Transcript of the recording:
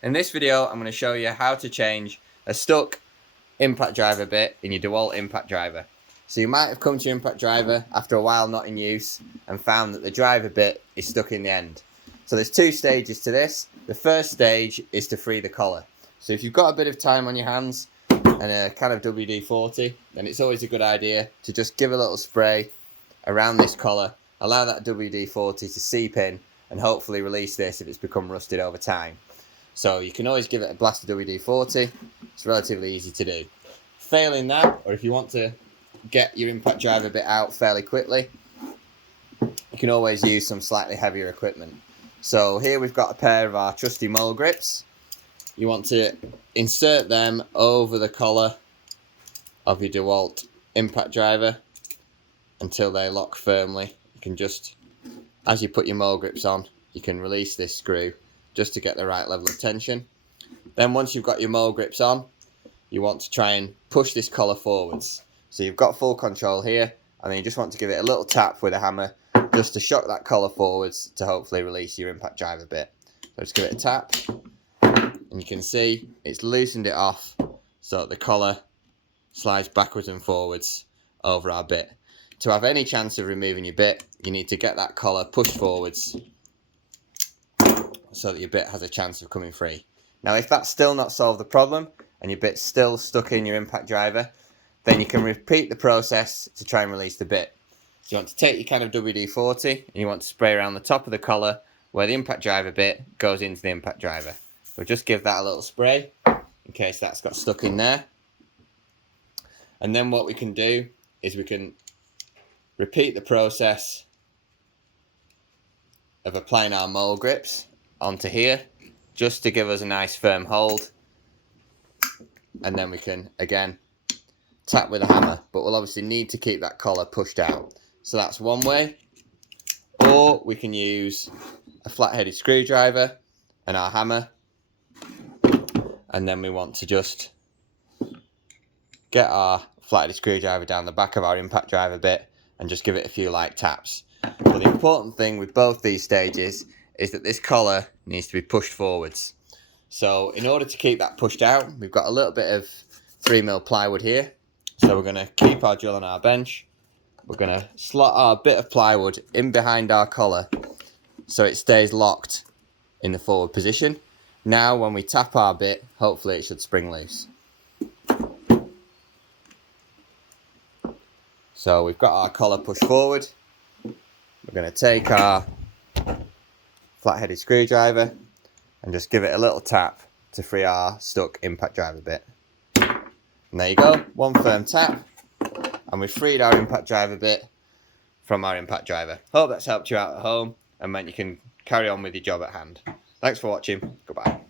In this video, I'm going to show you how to change a stuck impact driver bit in your DeWALT impact driver. So you might have come to your impact driver after a while not in use and found that the driver bit is stuck in the end. So there's two stages to this. The first stage is to free the collar. So if you've got a bit of time on your hands and a can of WD-40, then it's always a good idea to just give a little spray around this collar, allow that WD-40 to seep in and hopefully release this if it's become rusted over time. So you can always give it a blast of WD-40. It's relatively easy to do. Failing that, or if you want to get your impact driver bit out fairly quickly, you can always use some slightly heavier equipment. So here we've got a pair of our trusty mole grips. You want to insert them over the collar of your DeWALT impact driver until they lock firmly. You can just, as you put your mole grips on, you can release this screw just to get the right level of tension. Then once you've got your mole grips on, you want to try and push this collar forwards. So you've got full control here, and then you just want to give it a little tap with a hammer just to shock that collar forwards to hopefully release your impact driver bit. So just give it a tap, and you can see it's loosened it off so that the collar slides backwards and forwards over our bit. To have any chance of removing your bit, you need to get that collar pushed forwards so that your bit has a chance of coming free. Now if that's still not solved the problem and your bit's still stuck in your impact driver, then you can repeat the process to try and release the bit. So you want to take your can of WD-40 and you want to spray around the top of the collar where the impact driver bit goes into the impact driver. So just give that a little spray in case that's got stuck in there. And then what we can do is we can repeat the process of applying our mole grips onto here just to give us a nice firm hold, and then we can again tap with a hammer, but we'll obviously need to keep that collar pushed out. So that's one way. Or we can use a flat-headed screwdriver and our hammer, and then we want to just get our flat-headed screwdriver down the back of our impact driver bit and just give it a few light taps. But the important thing with both these stages is that this collar needs to be pushed forwards. So in order to keep that pushed out, we've got a little bit of 3mm plywood here. So we're going to keep our drill on our bench. We're going to slot our bit of plywood in behind our collar so it stays locked in the forward position. Now when we tap our bit, hopefully it should spring loose. So we've got our collar pushed forward. We're going to take our flat-headed screwdriver and just give it a little tap to free our stuck impact driver bit. And there you go, one firm tap, and we've freed our impact driver bit from our impact driver. Hope that's helped you out at home and meant you can carry on with your job at hand. Thanks for watching. Goodbye.